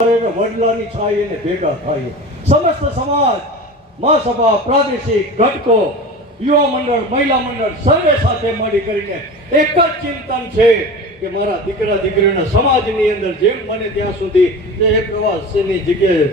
વડલાની છાય એને ભેગા થાય સમસ્ત સમાજ મહાસભા પ્રાદેશિક ઘટકો યુવા મંડળ મહિલા મંડળ સર્વે સાથે મળી કરીને એક જ ચિંતન છે કે મારા દીકરા દીકરીઓના સમાજની અંદર જેમ બને ત્યાં સુધી એક પ્રવાસની જગ્યાએ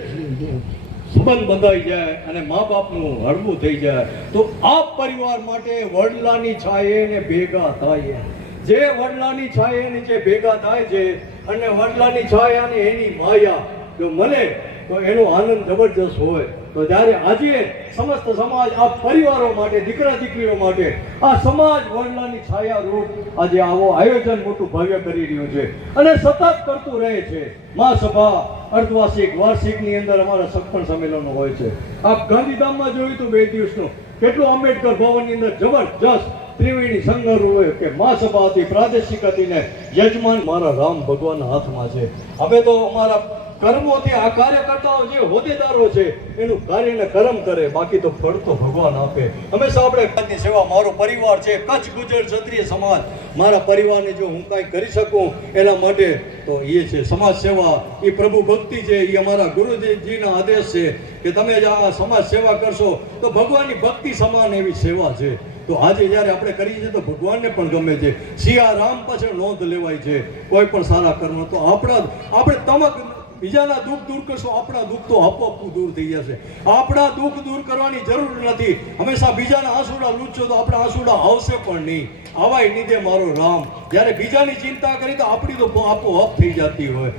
સંબંધ બંધાઈ જાય અને મા બાપનું હળવું થઈ જાય તો આ પરિવાર માટે વડલાની છાયે ભેગા થાય જે વડલાની છાયે નીચે ભેગા થાય છે અને વડલાની છાયાની એની માયા જો મળે તો એનો આનંદ જબરજસ્ત હોય તો જ્યારે આજે સમસ્ત સમાજ આ પરિવારો માટે દીકરા દીકરીઓ માટે આ સમાજ વડલાની છાયા રૂપ આજે આવો આયોજન મોટું ભવ્ય કરી રહ્યું છે અને સતત કરતું રહે છે મહાસભા અર્ધવાર્ષિક વાર્ષિકની અંદર અમારા સત્સંગ સંમેલનો હોય છે આપ ગાંધીધામમાં જોયું તો 2 દિવસનું કેટલું આંબેડકર ભવનની અંદર જબરજસ્ત ત્રિવેણી સંગર હોય કે મહાસભા હતી પ્રાદેશિક હતી ને યજમાન મારા રામ ભગવાનના હાથમાં છે અમે તો અમારા કર્મોથી આ કાર્યકર્તાઓ જે હોદ્દેદારો છે એનું કાર્યને કર્મ કરે બાકી તો ફળ તો ભગવાન આપે હંમેશા આપણે સેવા મારો પરિવાર છે કચ્છ ગુજર ક્ષત્રિય સમાજ મારા પરિવારને જો હું કાંઈ કરી શકું એના માટે તો એ છે સમાજ સેવા એ પ્રભુ ભક્તિ છે એ અમારા ગુરુજીના આદેશ છે કે તમે જ આ સમાજ સેવા કરશો તો ભગવાનની ભક્તિ સમાન એવી સેવા છે તો આજે જ્યારે આપણે કરીએ છીએ તો ભગવાનને પણ ગમે છે સિયા રામ પાછળ નોંધ લેવાય છે કોઈ પણ સારા કર્મ તો આપણે તમક બીજાના દુઃખ દૂર કરશો આપણા દુઃખ તો આપોઆપ દૂર થઈ જશે આપણા દુઃખ દૂર કરવાની જરૂર નથી હંમેશા બીજાના આંસુડા લૂછશો તો આપણા આંસુડા આવશે પણ નહીં આવાય નીધે મારો રામ જ્યારે બીજાની ચિંતા કરી તો આપણી તો આપોઆપ થઈ જતી હોય